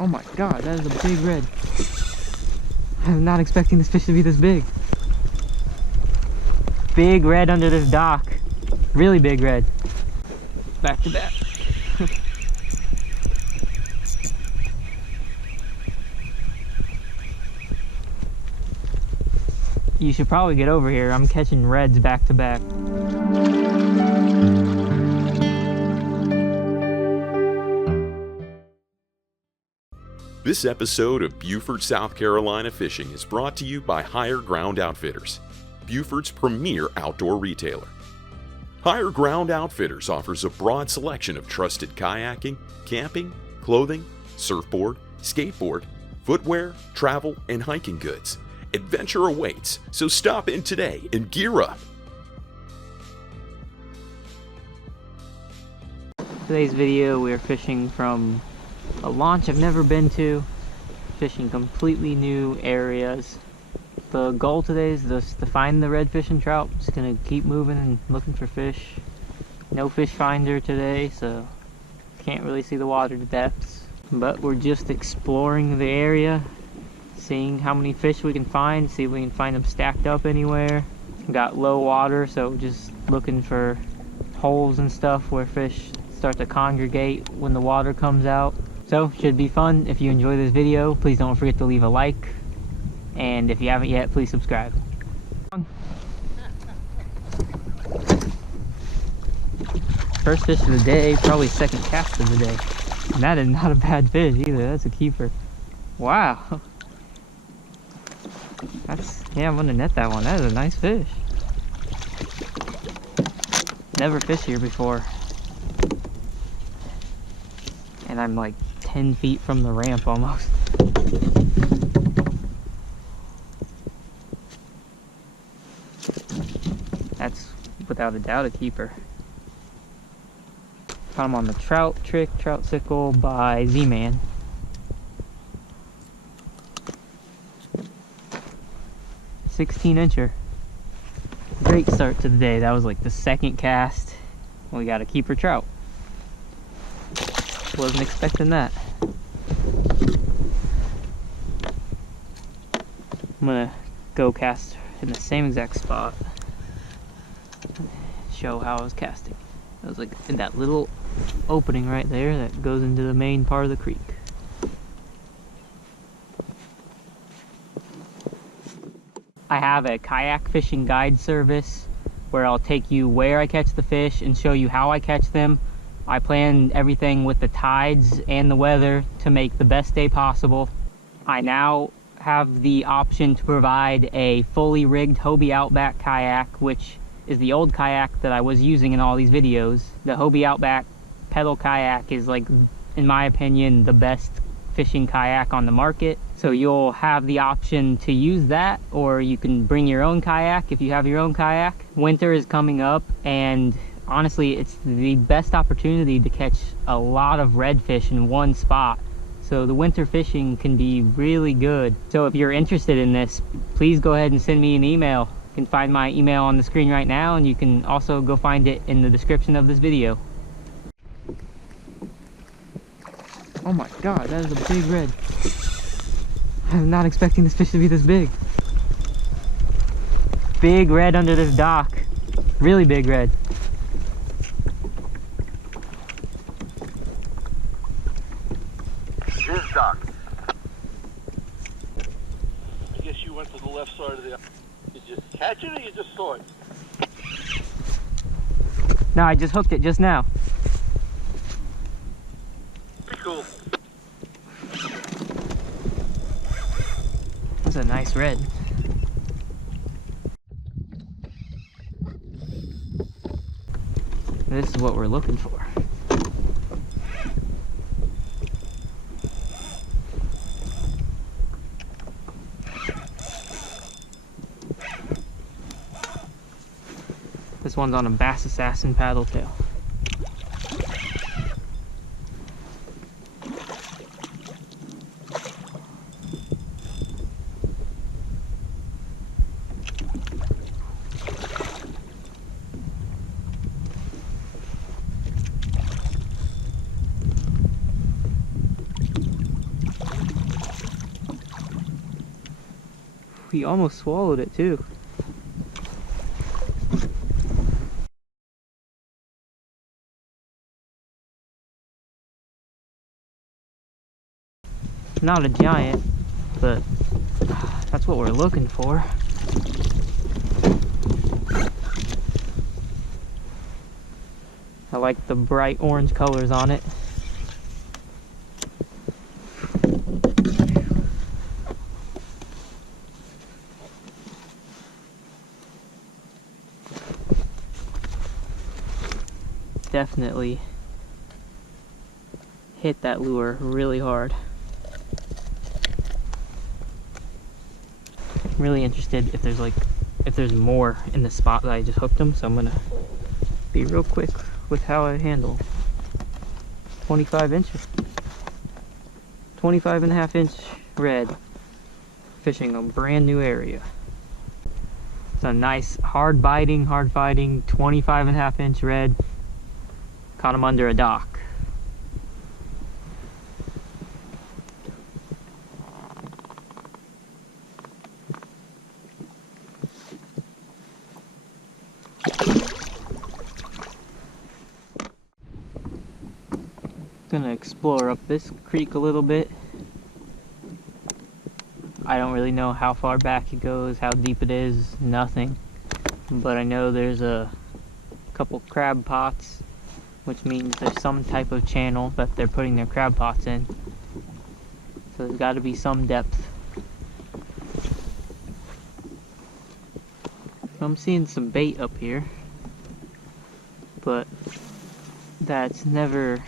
Oh my god, that is a big red. I'm not expecting this fish to be this big. Big red under this dock. Really big red. Back to back. You should probably get over here. I'm catching reds back to back. This episode of Beaufort, South Carolina Fishing is brought to you by Higher Ground Outfitters, Beaufort's premier outdoor retailer. Higher Ground Outfitters offers a broad selection of trusted kayaking, camping, clothing, surfboard, skateboard, footwear, travel, and hiking goods. Adventure awaits, so stop in today and gear up. Today's video, we're fishing from a launch I've never been to, fishing completely new areas. The goal today is just to find the redfish and trout. Just gonna keep moving and looking for fish. No fish finder today, so can't really see the water depths. But we're just exploring the area, seeing how many fish we can find, see if we can find them stacked up anywhere. Got low water, so just looking for holes and stuff where fish start to congregate when the water comes out. So, should be fun. If you enjoy this video, please don't forget to leave a like. And if you haven't yet, please subscribe. First fish of the day, probably second cast of the day. And that is not a bad fish either, that's a keeper. Wow. Yeah, I'm gonna net that one. That is a nice fish. Never fished here before. And I'm like 10 feet from the ramp almost. That's without a doubt a keeper. Caught him on the trout trick, trout sickle by Z-Man. "16-incher. Great start to the day. That was like the second cast. We got a keeper trout. Wasn't expecting that. I'm gonna go cast in the same exact spot. Show how I was casting. It was like in that little opening right there that goes into the main part of the creek. I have a kayak fishing guide service where I'll take you where I catch the fish and show you how I catch them. I plan everything with the tides and the weather to make the best day possible. I now have the option to provide a fully rigged Hobie Outback kayak, which is the old kayak that I was using in all these videos. The Hobie Outback pedal kayak is, like, in my opinion, the best fishing kayak on the market. So you'll have the option to use that, or you can bring your own kayak if you have your own kayak. Winter is coming up, and honestly, it's the best opportunity to catch a lot of redfish in one spot. So the winter fishing can be really good. So if you're interested in this, please go ahead and send me an email. You can find my email on the screen right now, and you can also go find it in the description of this video. Oh my god, that is a big red. I'm not expecting this fish to be this big. Big red under this dock. Really big red. This dock. I guess you went to the left side of the... Did you catch it or you just saw it? No, I just hooked it just now. Pretty cool. That's a nice red. This is what we're looking for. This one's on a Bass Assassin paddle tail. He almost swallowed it too. Not a giant, but that's what we're looking for. I like the bright orange colors on it. Definitely hit that lure really hard. I'm really interested if there's more in the spot that I just hooked them, so I'm gonna be real quick with how I handle 25 inches. 25.5-inch red, fishing a brand new area. It's a nice hard fighting 25.5-inch red. Caught him under a dock. Gonna explore up this creek a little bit. I don't really know how far back it goes, how deep it is, nothing. But I know there's a couple crab pots, which means there's some type of channel that they're putting their crab pots in. So there's got to be some depth. I'm seeing some bait up here, but that's never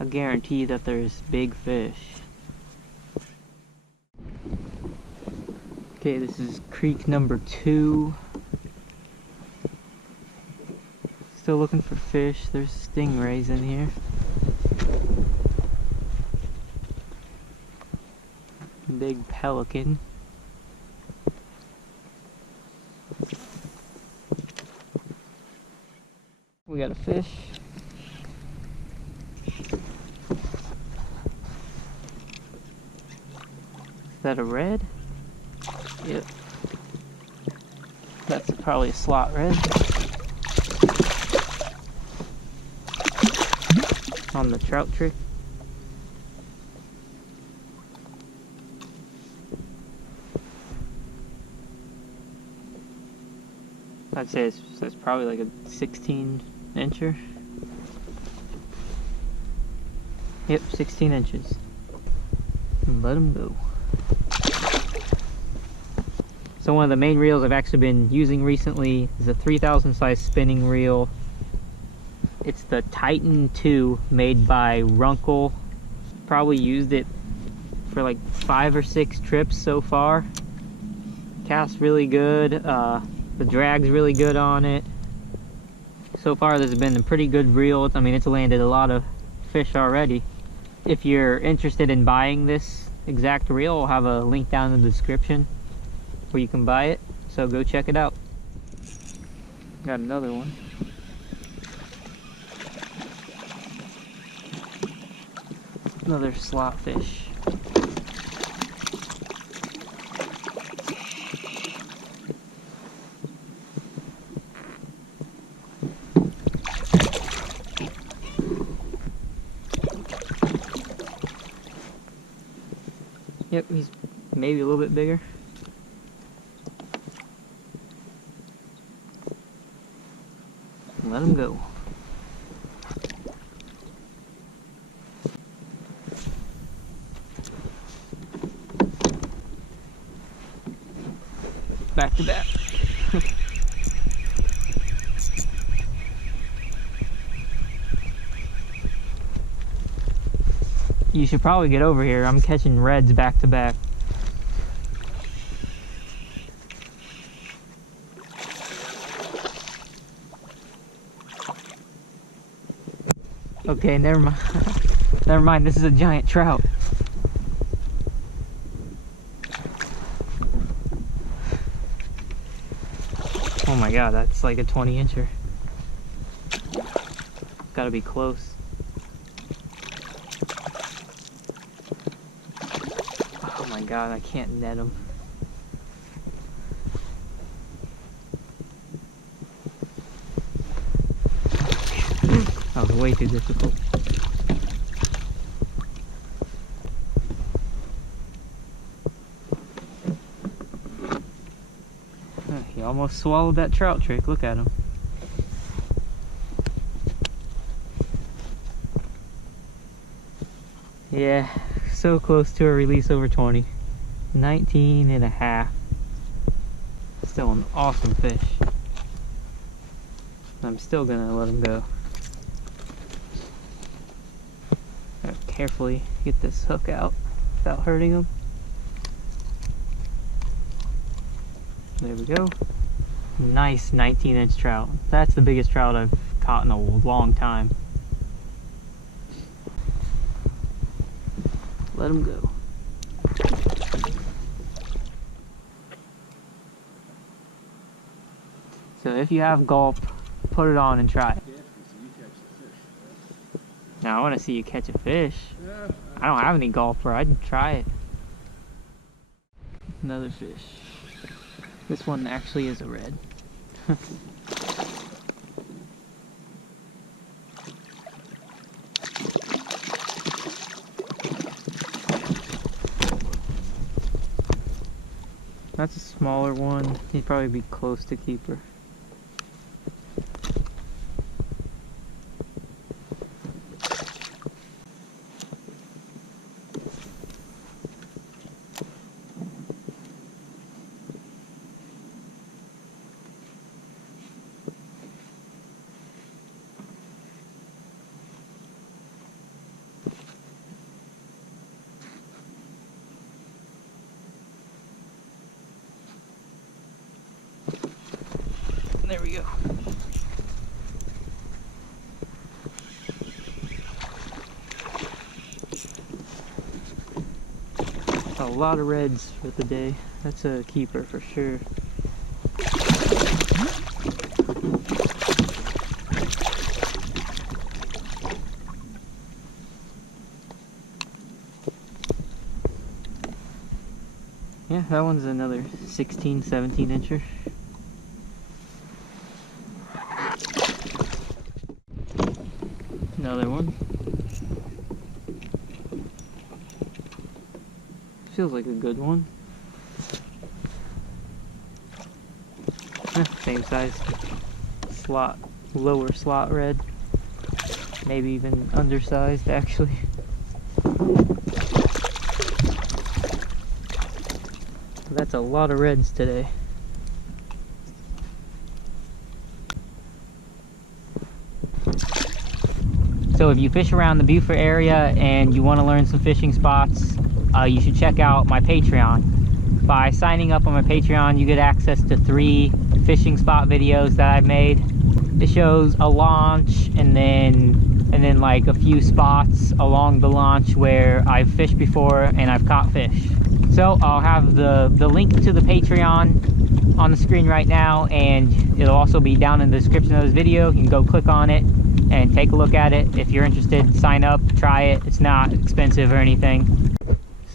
a guarantee that there's big fish. Okay, this is creek number 2. Still looking for fish. There's stingrays in here. Big pelican. We got a fish. Is that a red? Yep. That's probably a slot red. On the trout trick. I'd say it's probably like a 16-incher. Yep, 16 inches. And let them go. So one of the main reels I've actually been using recently is a 3000 size spinning reel. It's the Titan 2 made by Runkle. Probably used it for like 5 or 6 trips so far. Casts really good. The drag's really good on it. So far there's been a pretty good reel. I mean, it's landed a lot of fish already. If you're interested in buying this exact reel, I'll have a link down in the description where you can buy it, so go check it out. Got another one. Another slot fish. Yep, he's maybe a little bit bigger. Let him go. Back to back. You should probably get over here. I'm catching reds back to back. Okay, never mind. Never mind, this is a giant trout. Oh my god, that's like a 20-incher. Gotta be close. Oh my god, I can't net him. way too difficult. He almost swallowed that trout trick. Look at him. Yeah, so close to a release over 20. 19 and a half. Still an awesome fish. I'm still gonna let him go. Gotta carefully get this hook out without hurting him. There we go. Nice 19-inch trout. That's the biggest trout I've caught in a long time. Let him go. So if you have gulp, put it on and try it. Now I want to see you catch a fish. I don't have any gulp, or I'd try it. Another fish. This one actually is a red. That's a smaller one. He'd probably be close to keeper. There we go. A lot of reds for the day. That's a keeper for sure. Yeah, that one's another 16, 17 incher. Another one. Feels like a good one. Same size. Slot, lower slot red. Maybe even undersized actually. That's a lot of reds today. So if you fish around the Beaufort area and you want to learn some fishing spots, you should check out my Patreon. By signing up on my Patreon, you get access to 3 fishing spot videos that I've made. It shows a launch and then like a few spots along the launch where I've fished before and I've caught fish. So I'll have the link to the Patreon on the screen right now, and it'll also be down in the description of this video. You can go click on it and take a look at it. If you're interested, sign up, try it. It's not expensive or anything.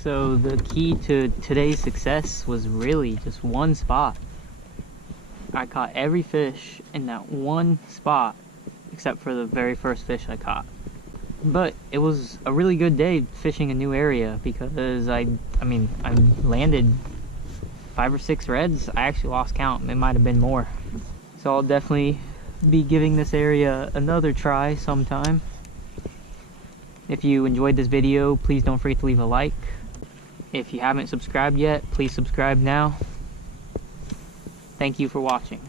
So the key to today's success was really just one spot. I caught every fish in that one spot except for the very first fish I caught. But it was a really good day fishing a new area because I landed 5 or 6 reds. I actually lost count. It might have been more. So I'll definitely be giving this area another try sometime. If you enjoyed this video, please don't forget to leave a like. If you haven't subscribed yet, please subscribe now. Thank you for watching.